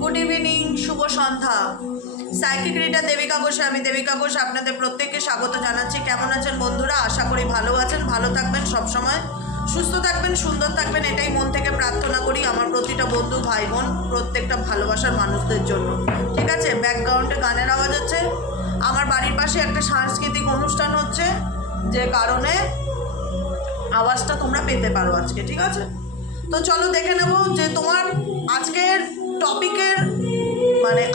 Good evening, শুভ সন্ধ্যা। Psychic reader Debika Ghosh, আমি দেবিকা ঘোষ আপনাদের প্রত্যেককে স্বাগত জানাচ্ছি। কেমন আছেন বন্ধুরা? আশা করি ভালো আছেন, ভালো থাকবেন, সবসময় সুস্থ থাকবেন, সুন্দর থাকবেন, এটাই মন থেকে প্রার্থনা করি আমার প্রতিটা বন্ধু, ভাই বোন, প্রত্যেকটা ভালোবাসার মানুষদের জন্য। ঠিক আছে, ব্যাকগ্রাউন্ডে গানের আওয়াজ হচ্ছে, আমার বাড়ির পাশে একটা সাংস্কৃতিক অনুষ্ঠান হচ্ছে, যে কারণে আওয়াজটা তোমরা পেতে পারো আজকে। ঠিক আছে, তো চলো দেখে নেব যে তোমার আজকের টপিকের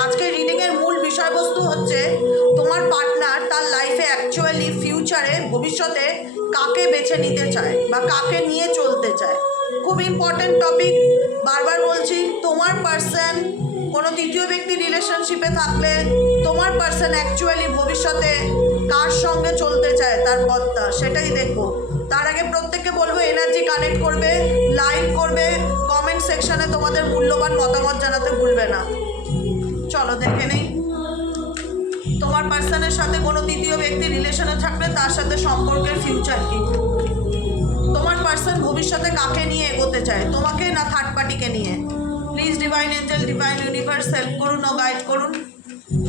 আজকের রিডিংয়ের মূল বিষয়বস্তু হচ্ছে তোমার পার্টনার তার লাইফে অ্যাকচুয়ালি ফিউচারে ভবিষ্যতে কাকে বেছে নিতে চায় বা কাকে নিয়ে চলতে চায়। খুব ইম্পর্ট্যান্ট টপিক, বারবার বলছি। তোমার পার্সন কোনো তৃতীয় ব্যক্তি রিলেশনশিপে থাকলে তোমার পার্সন অ্যাকচুয়ালি ভবিষ্যতে কার সঙ্গে চলতে চায় তার পথটা সেটাই দেখবো। তার আগে প্রত্যেককে বলবো এনার্জি কানেক্ট করবে, লাইক করবে, কমেন্ট সেকশনে তোমাদের মূল্যবান মতামত জানাতে ভুলবে না। চলো দেখে নেই, তোমার পার্সনের সাথে কোনো তৃতীয় ব্যক্তি রিলেশনে থাকলে তার সাথে সম্পর্কের ফিউচার কি। তোমার পার্সন ভবিষ্যতে কাকে নিয়ে এগোতে চায়, তোমাকে না থার্ড পার্টিকে নিয়ে? Please divine angel, divine universe help করুন ও গাইড করুন।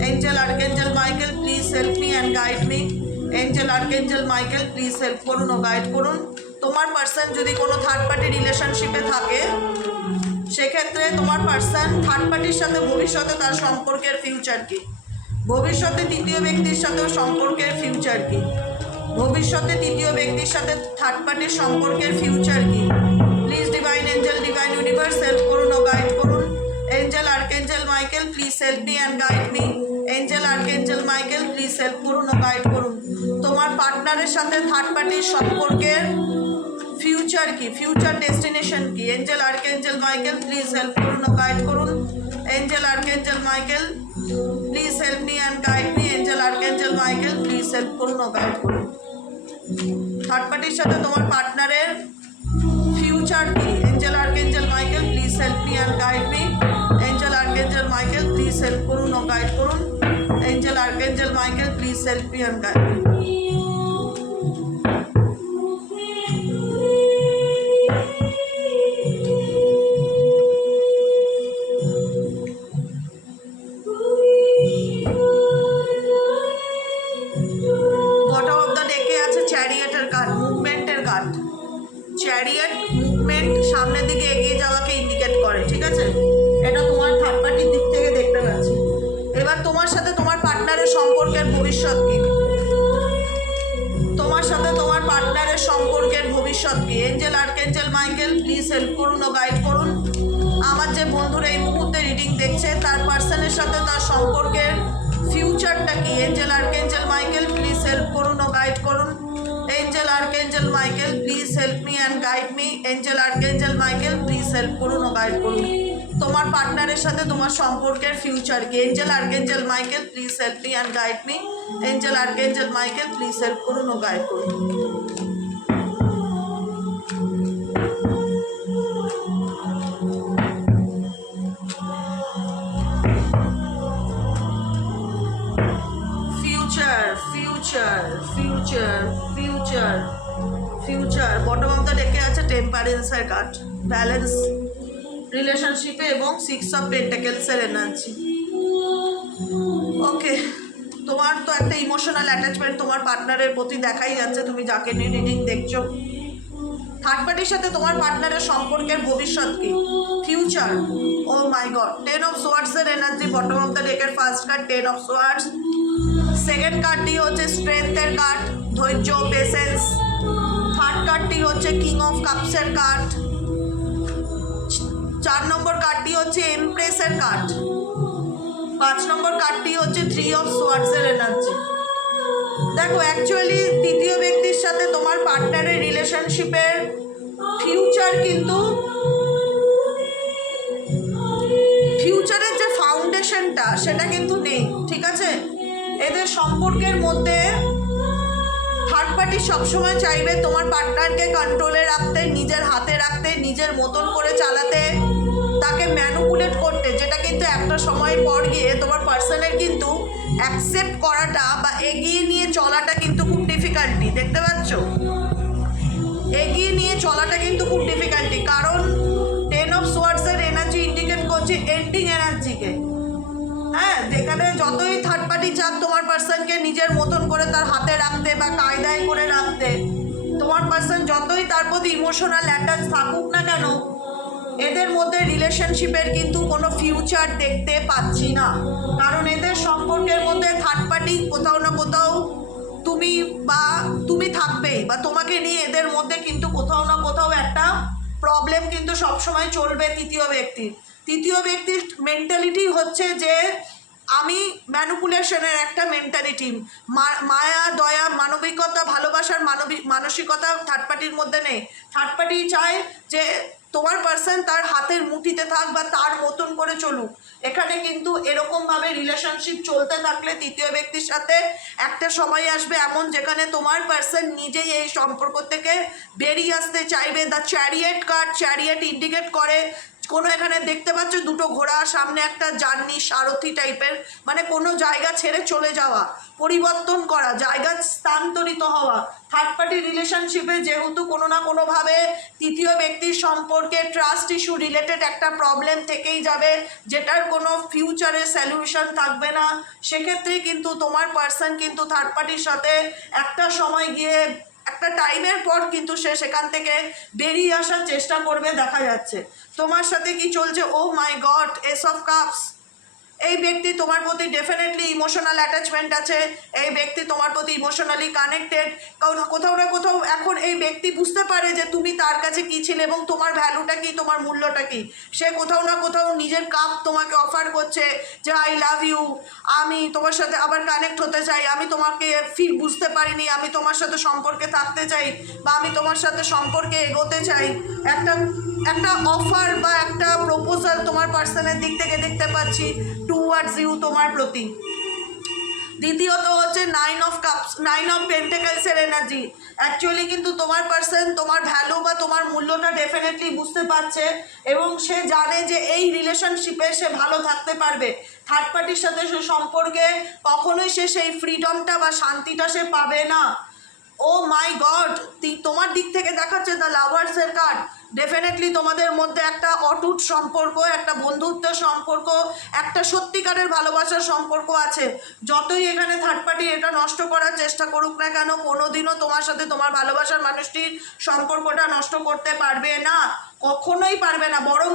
Angel archangel Michael please help me and guide me. Angel archangel Michael please help করুন ও গাইড করুন। তোমার পার্সন যদি কোনো থার্ড পার্টি রিলেশনশিপে থাকে সেক্ষেত্রে তোমার পার্সন থার্ড পার্টির সাথে ভবিষ্যতে তার সম্পর্কের ফিউচার কি। ভবিষ্যতে তৃতীয় ব্যক্তির সাথেও সম্পর্কের ফিউচার কি। ভবিষ্যতে তৃতীয় ব্যক্তির সাথে থার্ড পার্টির সম্পর্কের ফিউচার কি। Please divine angel, divine universe help করুন ও গাইড করুন। Angel archangel Michael please help me and guide me. Angel archangel Michael please help করুন ও গাইড করুন। তোমার পার্টনারের সাথে থার্ড পার্টির সম্পর্কের ফিউচার কি, ফিউচার ডেস্টিনেশন কি। Angel archangel Michael please help করুন ও গাইড করুন। Angel archangel Michael please help me and guide me. Angel archangel Michael please help করুন ও গাইড করুন। থার্ড পার্টির সাথে তোমার পার্টনারের ফিউচার কি। Angel archangel Michael please help me and guide me. Angel archangel Michael please help করুন ও গাইড করুন। Angel archangel Michael please help me and guide me. Chariot movement সামনের দিকে এগিয়ে যাওয়াকে ইন্ডিকেট করে। ঠিক আছে, এটা তোমার থার্ড পার্টির দিক থেকে দেখতে পাচ্ছি। এবার তোমার সাথে তোমার পার্টনারের সম্পর্কের ভবিষ্যৎ কি। তোমার সাথে তোমার পার্টনারের সম্পর্কের ভবিষ্যৎ কি। Angel archangel Michael please help করুন ও গাইড করুন। আমার যে বন্ধুরা এই মুহূর্তে রিডিং দেখছে তার পার্সনের সাথে তার সম্পর্কের ফিউচারটা কি। Angel archangel Michael please help করুন ও গাইড করুন। Angel archangel Michael please help me and guide me. Angel archangel Michael please help করুন ও গাইড করুন। তোমার পার্টনারের সাথে তোমার সম্পর্কের ফিউচার কি। Angel archangel Michael please help me and guide me. Angel archangel Michael please help করুন ও গাইড করুন। ফিউচার বটম অফ দ্য ডেকে আছে টেম্পারেন্সের কার্ড, ব্যালেন্স রিলেশনশিপে এবং 6 অফ পেন্টাকেলসের এনার্জি। ওকে, তোমার তো একটা ইমোশনাল অ্যাটাচমেন্ট তোমার পার্টনারের প্রতি দেখাই যাচ্ছে, তুমি যাকে নিয়ে রিডিং দেখছো। থার্ড পার্টির সাথে তোমার পার্টনারের সম্পর্কের ভবিষ্যৎ কি, future. Oh my god, 10 of সোয়ার্ডসের এনার্জি বটম অফ দ্য ডেকের first card 10 of swords. Second কার্ডটি হচ্ছে স্ট্রেংথের কার্ড, ধৈর্য, পেশেন্স। থার্ড কার্ডটি হচ্ছে কিং অফ কাপসের কার্ড। 4 নম্বর কার্ডটি হচ্ছে এমপ্রেসের কার্ড। 5 নম্বর কার্ডটি হচ্ছে 3 অফ সোয়ার্ডসের এনার্জি। দেখো, অ্যাকচুয়ালি তৃতীয় ব্যক্তির সাথে তোমার পার্টনারের রিলেশনশিপের ফিউচার কিন্তু ফিউচারের যে ফাউন্ডেশনটা সেটা কিন্তু নেই। ঠিক আছে, এদের সম্পর্কের মধ্যে থার্ড পার্টি সবসময় চাইবে তোমার পার্টনারকে কন্ট্রোলে রাখতে, নিজের হাতে রাখতে, নিজের মতন করে চালাতে, তাকে ম্যানুপুলেট করতে, যেটা কিন্তু একটা সময় পর গিয়ে তোমার পার্সনের কিন্তু অ্যাকসেপ্ট করাটা বা এগিয়ে নিয়ে চলাটা কিন্তু খুব ডিফিকাল্টি। দেখতে পাচ্ছ, এগিয়ে নিয়ে চলাটা কিন্তু খুব ডিফিকাল্টি, কারণ 10 অফ সোয়ার্ডসের এনার্জি ইন্ডিকেট করছে বেন্ডিং এনার্জিকে। হ্যাঁ, যেখানে যতই থার্ড পার্টি চাক তোমার পার্সনকে নিজের মতন করে তার হাতে রাখতে বা কায়দায় করে রাখতে, তোমার পার্সন যতই তার প্রতি ইমোশনাল অ্যাটাচ থাকুক না কেন, এদের মধ্যে রিলেশনশিপের কিন্তু কোনো ফিউচার দেখতে পাচ্ছি না। কারণ এদের সম্পর্কের মধ্যে থার্ড পার্টি কোথাও না কোথাও তুমি থাকবেই, বা তোমাকে নিয়ে এদের মধ্যে কিন্তু কোথাও না কোথাও একটা প্রবলেম কিন্তু সবসময় চলবে। তৃতীয় ব্যক্তির মেন্টালিটি হচ্ছে যে আমি ম্যানিপুলেশনের একটা মেন্টালিটি, মায়া দয়া মানবিকতা ভালোবাসার মানসিকতা থার্ড পার্টির মধ্যে নেই। থার্ড পার্টি চায় যে তোমার পার্সন তার হাতের মুঠিতে থাক বা তার মতন করে চলুক। এখানে কিন্তু এরকমভাবে রিলেশনশিপ চলতে থাকলে তৃতীয় ব্যক্তির সাথে একটা সময় আসবে এমন যেখানে তোমার পার্সন নিজেই এই সম্পর্ক থেকে বেরিয়ে আসতে চাইবে। দ্য চ্যারিয়েট ইন্ডিকেট করে কোনো, এখানে দেখতে পাচ্ছ দুটো ঘোড়া, সামনে একটা জার্নি সারথি টাইপের, মানে কোনো জায়গা ছেড়ে চলে যাওয়া, পরিবর্তন করা, জায়গা স্থানান্তরিত হওয়া। থার্ড পার্টি রিলেশনশিপে যেহেতু কোনো না কোনোভাবে তৃতীয় ব্যক্তির সম্পর্কে ট্রাস্ট ইস্যু রিলেটেড একটা প্রবলেম থেকেই যাবে, যেটার কোনো ফিউচারে সলিউশন থাকবে না। সেক্ষেত্রে কিন্তু তোমার পার্সন কিন্তু থার্ড পার্টির সাথে একটা সময় গিয়ে একটা টাইমের পর কিন্তু সে সেখান থেকে বেরিয়ে আসার চেষ্টা করবে দেখা যাচ্ছে। তোমার সাথে কি চলছে? ও my god, S of cups. এই ব্যক্তি তোমার প্রতি ডেফিনেটলি ইমোশনাল অ্যাটাচমেন্ট আছে, এই ব্যক্তি তোমার প্রতি ইমোশনালি কানেক্টেড। কারণ কোথাও না কোথাও এখন এই ব্যক্তি বুঝতে পারে যে তুমি তার কাছে কী ছিলে এবং তোমার ভ্যালুটা কী, তোমার মূল্যটা কী। সে কোথাও না কোথাও নিজের কাপ তোমাকে অফার করছে যে আই লাভ ইউ, আমি তোমার সাথে আবার কানেক্ট হতে চাই, আমি তোমাকে বুঝতে পারিনি, আমি তোমার সাথে সম্পর্কে থাকতে চাই বা আমি তোমার সাথে সম্পর্কে এগোতে চাই। একটা অফার বা একটা প্রপোজাল তোমার পার্সনের দিক থেকে দেখতে পাচ্ছি টুয়ার্ডস ইউ, তোমার প্রতি। দ্বিতীয়ত হচ্ছে 9 অফ পেন্টাকলসের এনার্জি। অ্যাকচুয়ালি কিন্তু তোমার পার্সন তোমার ভ্যালু বা তোমার মূল্যটা ডেফিনেটলি বুঝতে পারছে এবং সে জানে যে এই রিলেশনশিপে সে ভালো থাকতে পারবে। থার্ড পার্টির সাথে সে সম্পর্কে কখনোই সে সেই ফ্রিডমটা বা শান্তিটা সে পাবে না। ও মাই গড, তোমার দিক থেকে দেখাচ্ছে দ্য লাভার্সের কার্ড। ডেফিনেটলি তোমাদের মধ্যে একটা অটুট সম্পর্ক, একটা বন্ধুত্বের সম্পর্ক, একটা সত্যিকারের ভালোবাসার সম্পর্ক আছে। যতই এখানে থার্ড পার্টি এটা নষ্ট করার চেষ্টা করুক না কেন, কোনোদিনও তোমার সাথে তোমার ভালোবাসার মানুষটির সম্পর্কটা নষ্ট করতে পারবে না, কখনোই পারবে না। বরং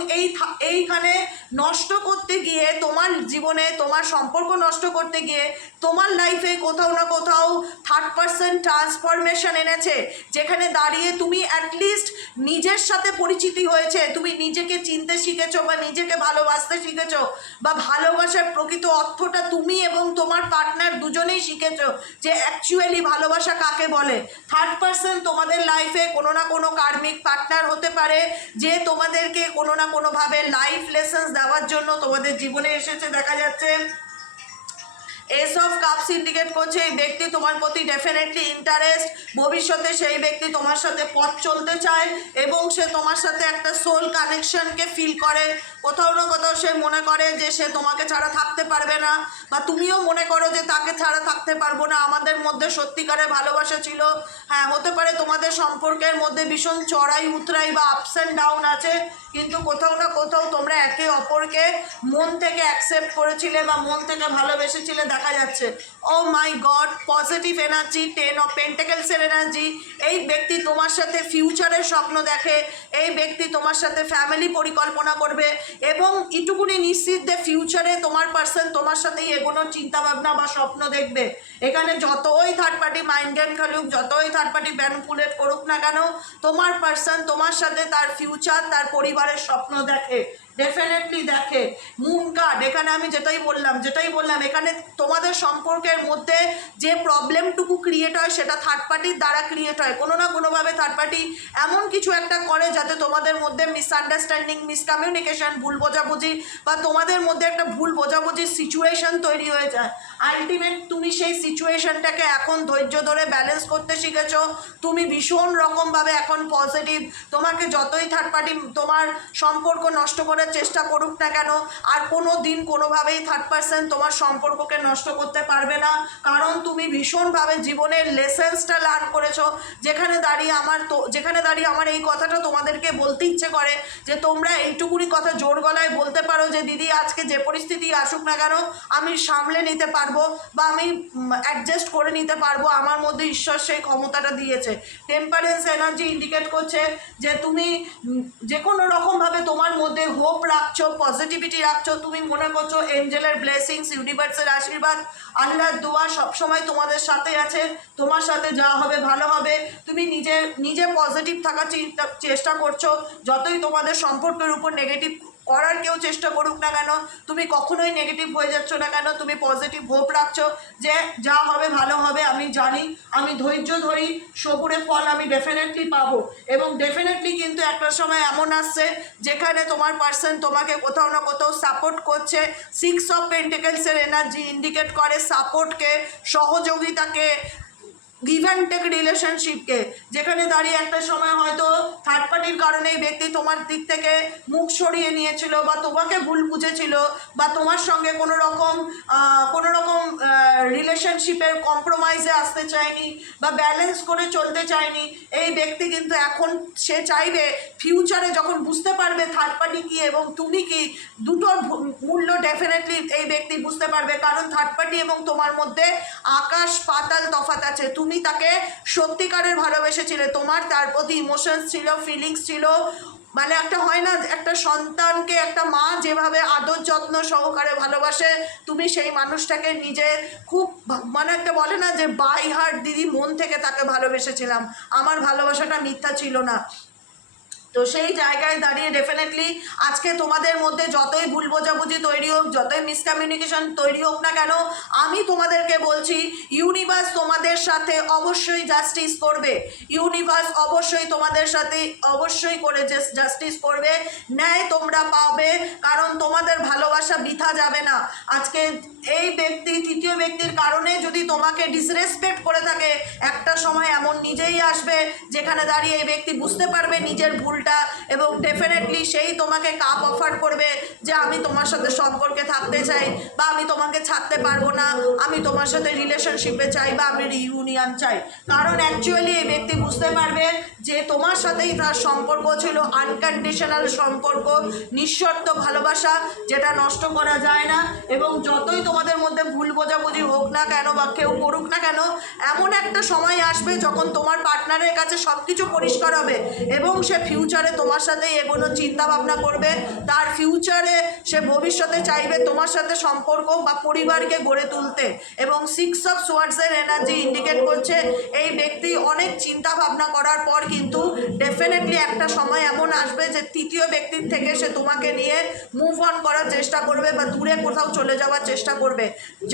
এইখানে নষ্ট করতে গিয়ে, তোমার জীবনে তোমার সম্পর্ক নষ্ট করতে গিয়ে তোমার লাইফে কোথাও না কোথাও থার্ড পার্সন ট্রান্সফরমেশন এনেছে, যেখানে দাঁড়িয়ে তুমি অ্যাটলিস্ট নিজের সাথে পরিচিতি হয়েছে, তুমি নিজেকে চিনতে শিখেছো বা নিজেকে ভালোবাসতে শিখেছো, বা ভালোবাসার প্রকৃত অর্থটা তুমি এবং তোমার পার্টনার দুজনেই শিখেছো যে অ্যাকচুয়ালি ভালোবাসা কাকে বলে। থার্ড পার্সন তোমাদের লাইফে কোনো না কোনো কার্মিক পার্টনার হতে পারে যে তোমাদেরকে কোনো না কোনোভাবে লাইফ লেসন্স দেওয়ার জন্য তোমাদের জীবনে এসেছে দেখা যাচ্ছে। এস অফ কাপস ইন্ডিকেট করছে এই ব্যক্তি তোমার প্রতি ডেফিনেটলি ইন্টারেস্ট, ভবিষ্যতে সেই ব্যক্তি তোমার সাথে পথ চলতে চায় এবং সে তোমার সাথে একটা সোল কানেকশনকে ফিল করে। কোথাও না কোথাও সে মনে করে যে সে তোমাকে ছাড়া থাকতে পারবে না, বা তুমিও মনে করো যে তাকে ছাড়া থাকতে পারবো না, আমাদের মধ্যে সত্যিকারের ভালোবাসা ছিল। হ্যাঁ, হতে পারে তোমাদের সম্পর্কের মধ্যে ভীষণ চড়াই উতরাই বা আপস অ্যান্ড ডাউন আছে, কিন্তু কোথাও না কোথাও তোমরা একে অপরকে মন থেকে অ্যাকসেপ্ট করেছিলে বা মন থেকে ভালোবেসেছিলে দেখা যাচ্ছে। Oh my god, positive energy, 10 of পেন্টাকলসের এনার্জি। এই ব্যক্তি তোমার সাথে ফিউচারের স্বপ্ন দেখে, এই ব্যক্তি তোমার সাথে ফ্যামিলি পরিকল্পনা করবে এবং এটুকুনি নিশ্চিত যে ফিউচারে তোমার পার্সন তোমার সাথেই এগোনোর চিন্তাভাবনা বা স্বপ্ন দেখবে। এখানে যতই থার্ড পার্টি মাইন্ড গেম খেলুক, যতই থার্ড পার্টি ম্যানিপুলেট করুক না কেন, তোমার পার্সন তোমার সাথে তার ফিউচার, তার পরিবারের স্বপ্ন দেখে, ডেফিনেটলি দেখে। মুন কার্ড, এখানে আমি যেটাই বললাম এখানে তোমাদের সম্পর্কের মধ্যে যে প্রবলেমটুকু ক্রিয়েট হয় সেটা থার্ড পার্টির দ্বারা ক্রিয়েট হয়। কোনো না কোনোভাবে থার্ড পার্টি এমন কিছু একটা করে যাতে তোমাদের মধ্যে মিসআন্ডারস্ট্যান্ডিং, মিসকমিউনিকেশন, ভুল বোঝাবুঝি বা তোমাদের মধ্যে একটা ভুল বোঝাবুঝির সিচুয়েশন তৈরি হয়ে যায়। আলটিমেট তুমি সেই সিচুয়েশনটাকে এখন ধৈর্য ধরে ব্যালেন্স করতে শিখেছো, তুমি ভীষণ রকমভাবে এখন পজিটিভ। তোমাকে যতই থার্ড পার্টি তোমার সম্পর্ক নষ্ট করে করার চেষ্টা করুক না কেন, আর কোনো দিন কোনোভাবেই থার্ড পার্সন তোমার সম্পর্ককে নষ্ট করতে পারবে না। কারণ তুমি ভীষণভাবে জীবনের লেসেন্সটা লার্ন করেছো, যেখানে দাঁড়িয়ে আমার এই কথাটা তোমাদেরকে বলতে ইচ্ছে করে যে তোমরা এইটুকুনি কথা জোর গলায় বলতে পারো যে দিদি আজকে যে পরিস্থিতি আসুক না কেন আমি সামলে নিতে পারবো বা আমি অ্যাডজাস্ট করে নিতে পারবো, আমার মধ্যে ঈশ্বর সেই ক্ষমতাটা দিয়েছে। টেম্পারেন্স এনার্জি ইন্ডিকেট করছে যে তুমি যে কোনো রকমভাবে তোমার মধ্যে হোপ রাখছো, পজিটিভিটি রাখছো, তুমি মনে করছো এঞ্জেলের ব্লেসিংস, ইউনিভার্সের আশীর্বাদ, আল্লাহর দোয়া সবসময় তোমাদের সাথে আছে, তোমার সাথে যা হবে ভালো হবে। তুমি নিজে পজিটিভ থাকার চেষ্টা করছো, যতই তোমাদের সম্পর্কের উপর নেগেটিভ করার কেউ চেষ্টা করুক না কেন তুমি কখনোই নেগেটিভ হয়ে যাচ্ছ না কেন, তুমি পজিটিভ হোপ রাখছো যে যা হবে ভালো হবে। আমি জানি, আমি ধৈর্য ধরি, সবুরে ফল আমি ডেফিনেটলি পাবো। এবং ডেফিনেটলি কিন্তু একটা সময় এমন আসছে যেখানে তোমার পার্সন তোমাকে কোথাও না কোথাও সাপোর্ট করছে। 6 অফ পেন্টিকেলসের এনার্জি ইন্ডিকেট করে সাপোর্টকে, সহযোগিতাকে, গিভ অ্যান্ড টেক রিলেশনশিপকে, যেখানে দাঁড়িয়ে একটা সময় হয়তো থার্ড পার্টির কারণে এই ব্যক্তি তোমার দিক থেকে মুখ সরিয়ে নিয়েছিল বা তোমাকে ভুল বুঝেছিল বা তোমার সঙ্গে কোনো রকম রিলেশনশিপের কম্প্রোমাইজে আসতে চায়নি বা ব্যালেন্স করে চলতে চায়নি। এই ব্যক্তি কিন্তু এখন সে চাইবে ফিউচারে যখন বুঝতে পারবে থার্ড পার্টি কী এবং তুমি কি, দুটোর মূল্য ডেফিনেটলি এই ব্যক্তি বুঝতে পারবে। কারণ থার্ড পার্টি এবং তোমার মধ্যে আকাশ পাতাল তফাৎ আছে। তুমি তাকে সত্যিকারের ভালোবেসেছিলে, তোমার তার প্রতি ইমোশনস ছিল, ফিলিংস ছিল। মানে একটা হয় না, একটা সন্তানকে একটা মা যেভাবে আদর যত্ন সহকারে ভালোবাসে, তুমি সেই মানুষটাকে নিজে খুব মানে একটা বলে না যে বাই হার্ট দিদি মন থেকে তাকে ভালোবেসেছিলাম, আমার ভালোবাসাটা মিথ্যা ছিল না। তো সেই জায়গায় দাঁড়িয়ে ডেফিনেটলি আজকে তোমাদের মধ্যে যতই ভুল বোঝাবুঝি তৈরি হোক, যতই মিসকমিউনিকেশন তৈরি হোক না কেন, আমি তোমাদেরকে বলছি ইউনিভার্স তোমাদের সাথে অবশ্যই জাস্টিস করবে। ইউনিভার্স অবশ্যই তোমাদের সাথে অবশ্যই করে জাস্টিস করবে, ন্যায় তোমরা পাবে। কারণ তোমাদের ভালোবাসা বৃথা যাবে না। আজকে এই ব্যক্তি, তৃতীয় ব্যক্তির কারণে যদি তোমাকে ডিসরেসপেক্ট করে থাকে, একটা সময় এমন নিজেই আসবে যেখানে দাঁড়িয়ে এই ব্যক্তি বুঝতে পারবে নিজের ভুলটা এবং ডেফিনেটলি সেই তোমাকে কাপ অফার করবে যে আমি তোমার সাথে সম্পর্কে থাকতে চাই বা আমি তোমাকে ছাড়তে পারবো না, আমি তোমার সাথে রিলেশনশিপে চাই বা আমি রিইউনিয়ন চাই। কারণ অ্যাকচুয়ালি এই ব্যক্তি বুঝতে পারবে যে তোমার সাথেই তার সম্পর্ক ছিল আনকন্ডিশনাল সম্পর্ক, নিঃশর্ত ভালোবাসা, যেটা নষ্ট করা যায় না। এবং যতই তোমাদের মধ্যে ভুল বোঝাবুঝি হোক না কেন বা কেউ করুক না কেন, এমন একটা সময় আসবে যখন তোমার পার্টনারের কাছে সব কিছু পরিষ্কার হবে এবং সে ফিউচারে তোমার সাথে এগোনো চিন্তা ভাবনা করবে। তার ফিউচারে সে ভবিষ্যতে চাইবে তোমার সাথে সম্পর্ক বা পরিবারকে গড়ে তুলতে। এবং 6 অফ সোয়ার্ডসের এনার্জি ইন্ডিকেট করছে এই ব্যক্তি অনেক চিন্তা ভাবনা করার পর কিন্তু ডেফিনেটলি একটা সময় এমন আসবে যে তৃতীয় ব্যক্তির থেকে সে তোমাকে নিয়ে মুভ অন করার চেষ্টা করবে বা দূরে কোথাও চলে যাওয়ার চেষ্টা করবে।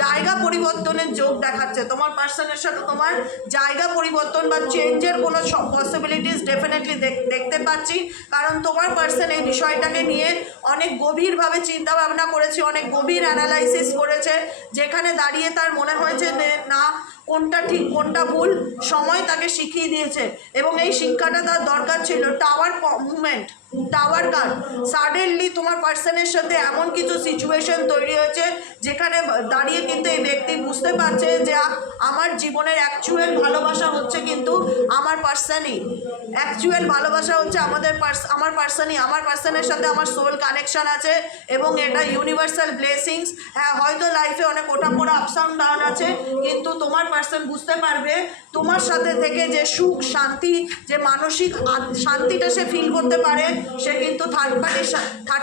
জায়গা পরিবর্তনের যোগ দেখাচ্ছে তোমার পার্সনের সাথে, তোমার জায়গা পরিবর্তন বা চেঞ্জের কোনো পসিবিলিটিস ডেফিনেটলি দেখতে পাচ্ছি। কারণ তোমার পার্সন এই বিষয়টাকে নিয়ে অনেক গভীরভাবে চিন্তা ভাবনা করেছে, অনেক গভীর অ্যানালাইসিস করেছে, যেখানে দাঁড়িয়ে তার মনে হয়েছে না কোনটা ঠিক কোনটা ভুল, সময় তাকে শিখিয়ে দিয়েছে এবং এই শিক্ষাটা তার দরকার ছিল। Tower movement, tower card, suddenly তোমার পার্সনের সাথে এমন কিছু সিচুয়েশন তৈরি হয়েছে যেখানে দাঁড়িয়ে কিন্তু এই ব্যক্তি বুঝতে পারছে যে আমার জীবনের অ্যাকচুয়াল ভালোবাসা হচ্ছে কিন্তু আমার পার্সনই, অ্যাকচুয়াল ভালোবাসা হচ্ছে আমার পার্সনই, আমার পার্সনের সাথে আমার সোল কানেকশন আছে এবং এটা ইউনিভার্সাল ব্লেসিংস। হ্যাঁ, হয়তো লাইফে অনেক ওঠাপড়া আপস অ্যান্ড ডাউন আছে, কিন্তু তোমার পার্সন বুঝতে পারবে তোমার সাথে থেকে যে সুখ শান্তি, যে মানসিক শান্তিটা সে ফিল করতে পারে, সে কিন্তু থার্ড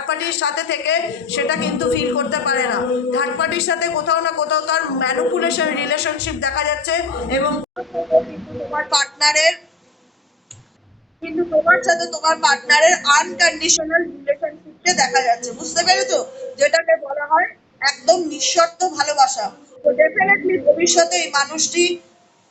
পার্টির সাথে থেকে সেটা কিন্তু ফিল করতে পারে না। থার্ড পার্টির সাথে কোথাও না কোথাও তার ম্যানিপুলেশন রিলেশনশিপ দেখা যাচ্ছে এবং তোমার পার্টনারের আনকন্ডিশনাল রিলেশনশিপকে দেখা যাচ্ছে। বুঝতে পেরেছো? যেটাকে বলা হয় একদম নিঃশর্ত ভালোবাসা। তো ডেফিনেটলি ভবিষ্যতে এই মানুষটি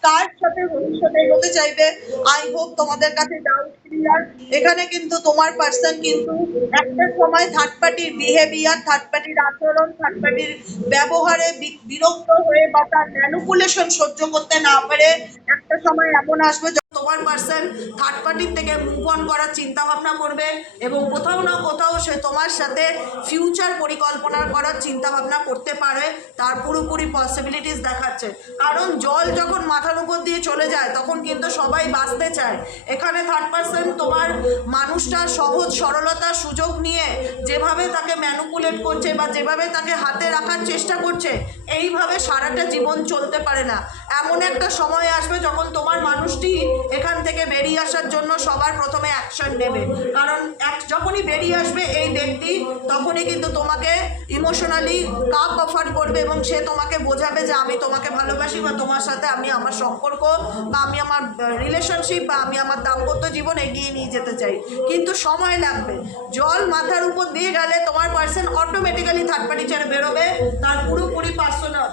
কার সাথে ভবিষ্যতে এগোতে চাইবে, আই হোপ তোমাদের কাছে ডাউট ক্লিয়ার। এখানে কিন্তু তোমার পার্সন কিন্তু একটা সময় থার্ড পার্টির বিহেভিয়ার, থার্ড পার্টির আচরণ, থার্ড পার্টির ব্যবহারে বিরক্ত হয়ে বা তার ম্যানিপুলেশন সহ্য করতে না পারে একটা সময় এমন আসবে তোমার পার্সন থার্ড পার্টির থেকে মুভ অন করার চিন্তা ভাবনা করবে এবং কোথাও না কোথাও সে তোমার সাথে ফিউচার পরিকল্পনা করার চিন্তা ভাবনা করতে পারে, তার পুরোপুরি পসিবিলিটিস দেখাচ্ছে। কারণ জল যখন মাথার উপর দিয়ে চলে যায় তখন কিন্তু সবাই বাঁচতে চায়। এখানে থার্ড পার্সন তোমার মানুষটার সহজ সরলতার সুযোগ নিয়ে যেভাবে তাকে ম্যানুপুলেট করছে বা যেভাবে তাকে হাতে রাখার চেষ্টা করছে, এইভাবে সারাটা জীবন চলতে পারে না। এমন একটা সময় আসবে যখন তোমার মানুষটি এখান থেকে বেরিয়ে আসার জন্য সবার প্রথমে অ্যাকশন নেবে। কারণ যখনই বেরিয়ে আসবে এই ব্যক্তি, তখনই কিন্তু তোমাকে ইমোশনালি কাপ অফার করবে এবং সে তোমাকে বোঝাবে যে আমি তোমাকে ভালোবাসি বা তোমার সাথে আমি আমার সম্পর্ক বা আমি আমার রিলেশনশিপ বা আমি আমার দাম্পত্য জীবন এগিয়ে নিয়ে যেতে চাই। কিন্তু সময় লাগবে। জল মাথার উপর দিয়ে গেলে তোমার পার্সন অটোমেটিক্যালি থার্ড পার্টি ছেড়ে বেরোবে। তার পুরোপুরি পার্সোনাল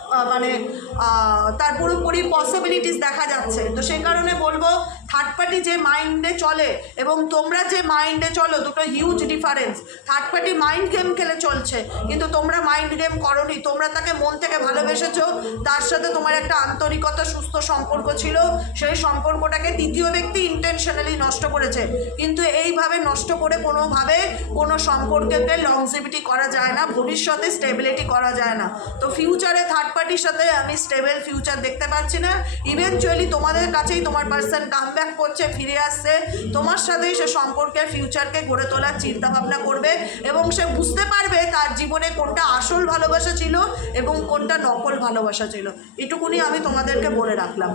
তার পুরোপুরি পসিবিলিটিস দেখা যাচ্ছে। তো সেই কারণে বলবো থার্ড পার্টি যে মাইন্ডে চলে এবং তোমরা যে মাইন্ডে চলো, দুটো huge difference. Third party mind game খেলে চলছে, কিন্তু তোমরা মাইন্ড গেম করোনি। তোমরা তাকে মন থেকে ভালোবেসেছো, তার সাথে তোমার একটা আন্তরিকতা সুস্থ সম্পর্ক ছিল। সেই সম্পর্কটাকে তৃতীয় ব্যক্তি ইন্টেনশনালি নষ্ট করেছে। কিন্তু এইভাবে নষ্ট করে কোনোভাবে কোনো সম্পর্ককে লংজিভিটি করা যায় না, ভবিষ্যতে স্টেবিলিটি করা যায় না। তো ফিউচারে থার্ড পার্টির সাথে আমি স্টেবল ফিউচার দেখতে পাচ্ছি না। ইভেনচুয়ালি তোমাদের কাছেই তোমার পার্সন কামব্যাক করছে, ফিরে আসছে তোমার সাথেই। সে সম্পর্কের ফিউচারকে গড়ে তোলার চিন্তা ভাবনা করবে এবং সে বুঝতে পারবে তার জীবনে কোনটা আসল ভালোবাসা ছিল এবং কোনটা নকল ভালোবাসা ছিল। এটুকুনি আমি তোমাদেরকে বলে রাখলাম।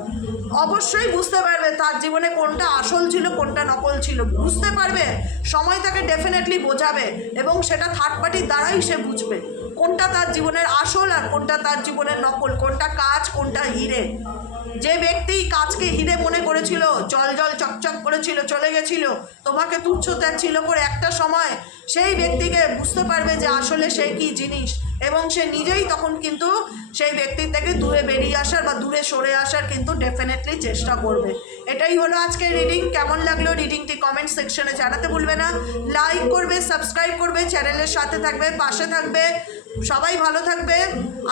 অবশ্যই বুঝতে পারবে তার জীবনে কোনটা আসল ছিল কোনটা নকল ছিল, বুঝতে পারবে। সময় তাকে ডেফিনেটলি বোঝাবে এবং সেটা থার্ড পার্টির দ্বারাই সে বুঝবে কোনটা তার জীবনের আসল আর কোনটা তার জীবনের নকল, কোনটা কাজ কোনটা হিরে। যে ব্যক্তি কাজকে হিরে মনে করেছিল, জল জল চকচক করেছিল, চলে গেছিল, তোমাকে তুচ্ছ ছিল করে একটা সময়, সেই ব্যক্তিকে বুঝতে পারবে যে আসলে সে কী জিনিস এবং সে নিজেই তখন কিন্তু সেই ব্যক্তির থেকে দূরে বেরিয়ে আসার বা দূরে সরে আসার কিন্তু ডেফিনেটলি চেষ্টা করবে। এটাই হলো আজকের রিডিং। কেমন লাগলো রিডিংটি কমেন্ট সেকশনে জানাতে ভুলবে না। লাইক করবে, সাবস্ক্রাইব করবে, চ্যানেলের সাথে থাকবে, পাশে থাকবে। সবাই ভালো থাকবে।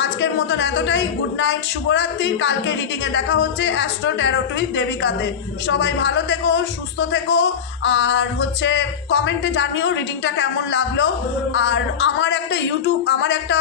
আজকের মতন এতটাই। গুড নাইট, শুভরাত্রি। কালকে রিডিংয়ে দেখা হচ্ছে অ্যাস্ট্রো ট্যারোট উইথ দেবিকাতে। সবাই ভালো থেকো, সুস্থ থেকো, আর কমেন্টে জানিও রিডিংটা কেমন লাগলো। আর আমার একটা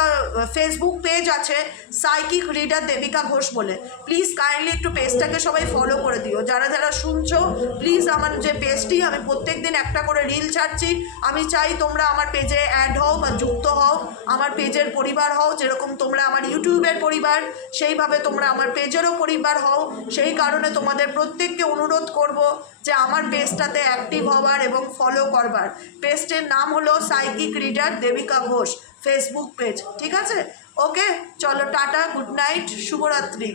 ফেসবুক পেজ আছে সাইকিক রিডার দেবিকা ঘোষ বলে। প্লিজ কাইন্ডলি একটু পেজটাকে সবাই ফলো করে দিও। যারা যারা শুনছো প্লিজ, আমার যে পেজটি, আমি প্রত্যেক দিন একটা করে রিল ছাড়ছি। আমি চাই তোমরা আমার পেজে অ্যাড হও বা যুক্ত হও, আমার পেজের পরিবার হও। যেরকম তোমরা আমার ইউটিউবের পরিবার, সেইভাবে তোমরা আমার পেজেরও পরিবার হও। সেই কারণে তোমাদের প্রত্যেককে অনুরোধ করব যে আমার পেজটাতে অ্যাক্টিভ হওয়ার এবং ফলো করবার। পেজটির নাম হলো psychic reader Debika Ghosh, Facebook page. ঠিক আছে? ওকে, চলো টাটা, গুড নাইট, শুভরাত্রি।